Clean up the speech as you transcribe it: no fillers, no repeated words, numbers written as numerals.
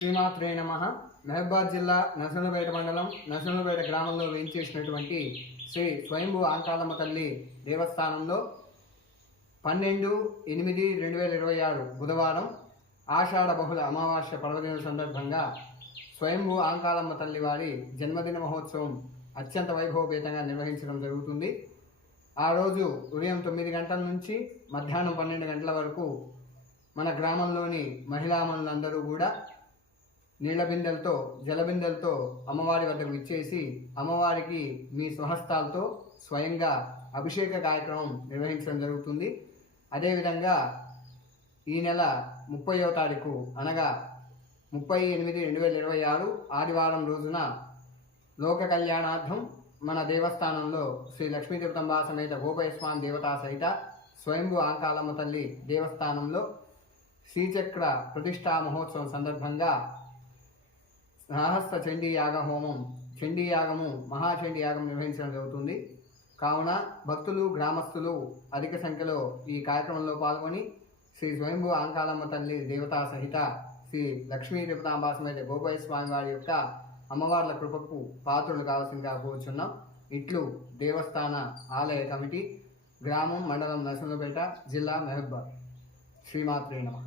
శ్రీమాత్రే నమః. మహబూబాద్ జిల్లా నరసన్నపేట మండలం నరసన్నపేట గ్రామంలో వేయించేసినటువంటి శ్రీ స్వయంభూ ఆంకాళమ్మ తల్లి దేవస్థానంలో 12/8/2026 బుధవారం ఆషాఢ బహుళ అమావాస్య పర్వదిన సందర్భంగా స్వయంభూ ఆంకాళమ్మ తల్లి వారి జన్మదిన మహోత్సవం అత్యంత వైభవపేతంగా నిర్వహించడం జరుగుతుంది. ఆ రోజు ఉదయం 9 గంటల నుంచి మధ్యాహ్నం 12 గంటల వరకు మన గ్రామంలోని మహిళామణులందరూ కూడా నీళ్ల బిందెలతో జలబిందెలతో అమ్మవారి వద్దకు విచ్చేసి అమ్మవారికి మీ స్వహస్తాలతో స్వయంగా అభిషేక కార్యక్రమం నిర్వహించడం జరుగుతుంది. అదేవిధంగా ఈ నెల 30వ తారీఖు అనగా 30/8/2026 ఆదివారం రోజున లోక కళ్యాణార్థం మన దేవస్థానంలో శ్రీ లక్ష్మీ తిరుపతంబా సమేత గోపయస్వామి దేవతా సహిత స్వయంభూ ఆంకాళమ్మ తల్లి దేవస్థానంలో శ్రీచక్ర ప్రతిష్టా మహోత్సవం సందర్భంగా సహస్ర చండీ యాగ హోమం, చండీ యాగము, మహాచండీ యాగం నిర్వహించడం జరుగుతుంది. కావున భక్తులు గ్రామస్తులు అధిక సంఖ్యలో ఈ కార్యక్రమంలో పాల్గొని శ్రీ స్వయంభూ ఆంకాళమ్మ తల్లి దేవతా సహిత శ్రీ లక్ష్మీ తిరుపతాంబా సమేత గోపయ్య స్వామి వారి యొక్క అమ్మవార్ల కృపకు పాత్రలు కావాల్సిందిగా కోరుచున్నాం. ఇట్లు దేవస్థాన ఆలయ కమిటీ, గ్రామం మండలం నరసన్నపేట, జిల్లా మహబూబాద్. శ్రీమాత్రే నమః.